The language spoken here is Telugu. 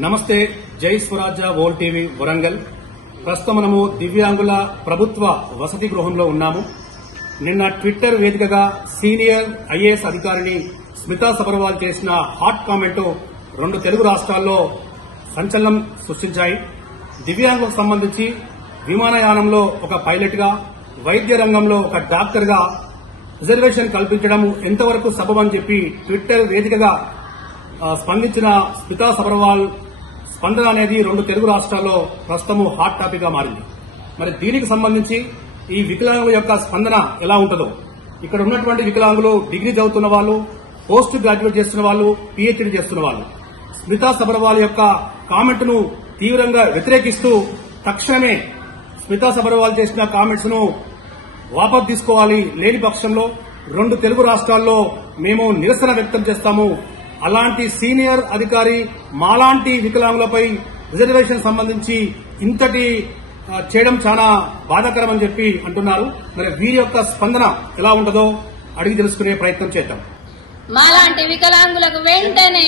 నమస్తే. జై స్వరాజ్య వరల్డ్ టీవీ వరంగల్. ప్రస్తుతం మనము దివ్యాంగుల ప్రభుత్వ వసతి గృహంలో ఉన్నాము. నిన్న ట్విట్టర్ వేదికగా సీనియర్ ఐఏఎస్ అధికారిని స్మితా సబర్వాల్ చేసిన హాట్ కామెంట్ రెండు తెలుగు రాష్ట్రాల్లో సంచలనం సృష్టించాయి. దివ్యాంగులకు సంబంధించి విమానయానంలో ఒక పైలట్ గా, వైద్య రంగంలో ఒక డాక్టర్ గా రిజర్వేషన్ కల్పించడం ఎంతవరకు సబబని చెప్పి ట్విట్టర్ వేదికగా స్పందించిన స్మితా సబర్వాల్ స్పందన అనేది రెండు తెలుగు రాష్ట్రాల్లో ప్రస్తుతం హాట్ టాపిక్ గా మారింది. మరి దీనికి సంబంధించి ఈ వికలాంగుల యొక్క స్పందన ఎలా ఉంటుందో, ఇక్కడ ఉన్నటువంటి వికలాంగులు డిగ్రీ చదువుతున్న వాళ్ళు, పోస్ట్ గ్రాడ్యుయేట్ చేస్తున్న వాళ్ళు, పీహెచ్డీ చేస్తున్న వాళ్ళు స్మితా సబర్వాల్ యొక్క కామెంట్ ను తీవ్రంగా వ్యతిరేకిస్తూ తక్షణమే స్మితా సబర్వాల్ చేసిన కామెంట్స్ ను వాపసు తీసుకోవాలి, లేని పక్షంలో రెండు తెలుగు రాష్ట్రాల్లో మేము నిరసన వ్యక్తం చేస్తాము. అలాంటి సీనియర్ అధికారి మాలాంటి వికలాంగులపై రిజర్వేషన్ సంబంధించి ఇంతటి చేయడం చాలా బాధాకరమని చెప్పి అంటున్నారు. మరి వీరి యొక్క స్పందన ఎలా ఉంటుందో అడిగి తెలుసుకునే ప్రయత్నం చేద్దాం. మాలాంటి వికలాంగులకు వెంటనే